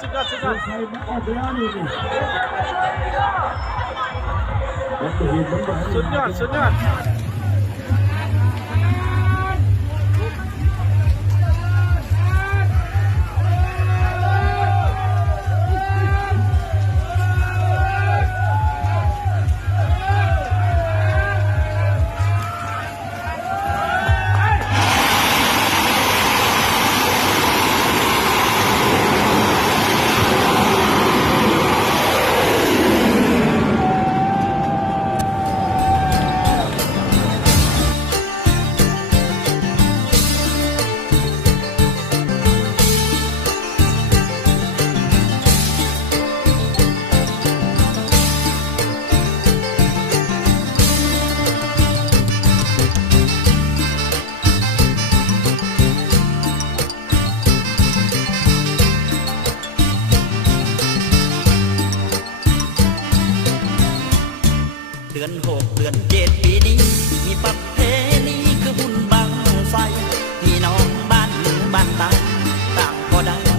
สุดยอดสุดยอดใครมาออกแล้วนี่สุดยอดสุดยอดเดือน6 เดือน 7ปีนี้มีประเพณีคือบุญบังไฟพี่น้องบ้านหนึ่งบ้านตาต่างก็ได้